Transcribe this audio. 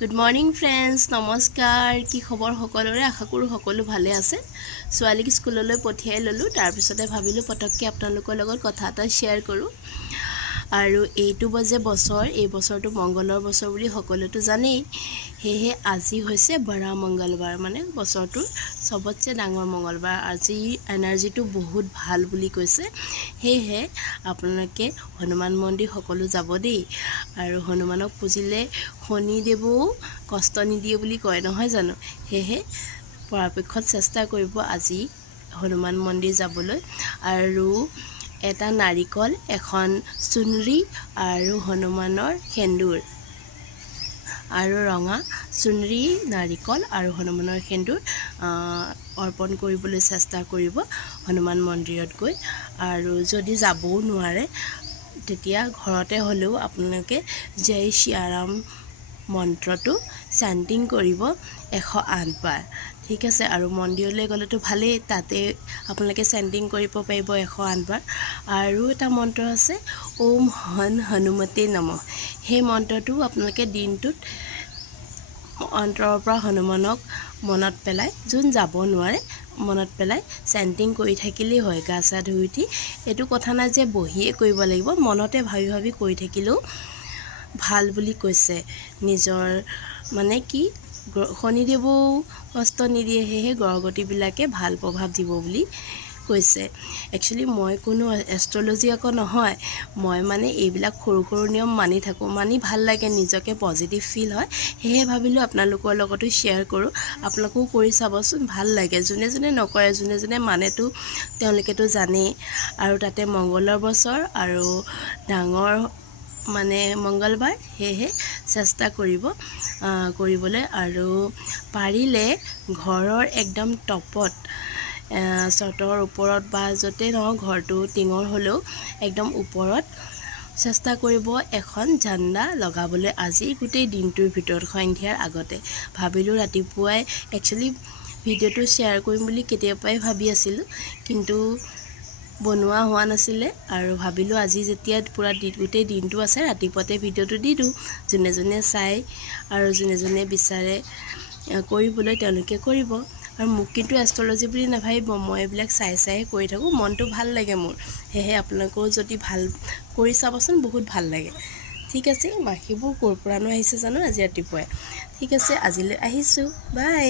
Good morning friends, নমস্কাৰ। কি খবৰ সকলোৰে? আশা কৰোঁ সকলো ভালে আছে। ছোৱালীক স্কুললৈ পঠিয়াই ল'লোঁ, তাৰপিছতে ভাবিলোঁ পটককৈ আপোনালোকৰ লগত কথা এটা শ্বেয়াৰ কৰোঁ। আৰু এইটো বছৰ, এই বছৰটো মংগলৰ বছৰ বুলি সকলোতো জানেই। সেয়েহে আজি হৈছে বৰা মংগলবাৰ, মানে বছৰটোৰ চবতছে ডাঙৰ মংগলবাৰ। আজি এনাৰ্জিটো বহুত ভাল বুলি কৈছে। সেয়েহে আপোনালোকে হনুমান মন্দিৰ সকলো যাব দেই। আৰু হনুমানক পুজিলে শনিদেৱেও কষ্ট নিদিয়ে বুলি কয়, নহয় জানো? সেয়েহে পৰাপক্ষত চেষ্টা কৰিব আজি হনুমান মন্দিৰ যাবলৈ। আৰু এটা নাৰিকল, এখন চুনৰি আৰু হনুমানৰ সেন্দুৰ, আৰু ৰঙা চুনৰি, নাৰিকল আৰু হনুমানৰ সেন্দুৰ অৰ্পণ কৰিবলৈ চেষ্টা কৰিব হনুমান মন্দিৰত গৈ। আৰু যদি যাবও নোৱাৰে তেতিয়া ঘৰতে হ'লেও আপোনালোকে জয় শ্ৰীৰাম মন্ত্ৰটো চেণ্টিং কৰিব 108 বাৰ, ঠিক আছে? আৰু মন্দিৰলৈ গ'লেতো ভালেই, তাতে আপোনালোকে চেণ্টিং কৰিব পাৰিব 108 বাৰ। আৰু এটা মন্ত্ৰ আছে, ওম হনুমতে নমঃ। সেই মন্ত্ৰটো আপোনালোকে দিনটোত অন্তৰৰ পৰা হনুমানক মনত পেলাই, যোন যাব নোৱাৰে মনত পেলাই চেণ্টিং কৰি থাকিলেই হয়। গা চা ধুই উঠি, এইটো কথা নাই যে বহিয়ে কৰিব লাগিব, মনতে ভাবি ভাবি কৰি থাকিলেও ভাল বুলি কৈছে। নিজৰ মানে কি, শনিদেৱেও কষ্ট নিদিয়ে, সেয়েহে গ্ৰহগতিবিলাকে ভাল প্ৰভাৱ দিব বুলি কৈছে। একচুৱেলি মই কোনো এষ্ট্ৰলজি আকৌ নহয়, মই মানে এইবিলাক সৰু সৰু নিয়ম মানি থাকোঁ, মানি ভাল লাগে, নিজকে পজিটিভ ফিল হয়। সেয়েহে ভাবিলোঁ আপোনালোকৰ লগতো শ্বেয়াৰ কৰোঁ। আপোনালোকেও কৰি চাবচোন, ভাল লাগে। যোনে যোনে নকৰে, যোনে যোনে মানেতো তেওঁলোকেতো জানেই। আৰু তাতে মংগলৰ বছৰ আৰু ডাঙৰ মানে মংগলবাৰ, সেয়েহে চেষ্টা কৰিব কৰিবলৈ। আৰু পাৰিলে ঘৰৰ একদম টপত, চটৰ ওপৰত বা য'তেই নহওক, ঘৰটো টিঙৰ হ'লেও একদম ওপৰত চেষ্টা কৰিব এখন ঝাণ্ডা লগাবলৈ আজি গোটেই দিনটোৰ ভিতৰত। সন্ধিয়াৰ আগতে ভাবিলোঁ ৰাতিপুৱাই একচুৱেলি ভিডিঅ'টো শ্বেয়াৰ কৰিম বুলি কেতিয়াবাই ভাবি আছিলোঁ, কিন্তু বনোৱা হোৱা নাছিলে। আৰু ভাবিলোঁ আজি যেতিয়া পূৰা গোটেই দিনটো আছে, ৰাতিপুৱাতে ভিডিঅ'টো দি দিওঁ। যোনে যোনে চাই আৰু যোনে যোনে বিচাৰে কৰিবলৈ, তেওঁলোকে কৰিব। আৰু মোক কিন্তু এষ্ট্ৰলজি বুলি নাভাবিব, মই এইবিলাক চাই কৰি থাকোঁ, মনটো ভাল লাগে মোৰ। সেয়েহে আপোনালোকেও যদি ভাল কৰি চাবচোন, বহুত ভাল লাগে। ঠিক আছে, মাখিবোৰ ক'ৰ পৰানো আহিছে জানো আজি ৰাতিপুৱাই। ঠিক আছে, আজিলৈ আহিছোঁ, বাই।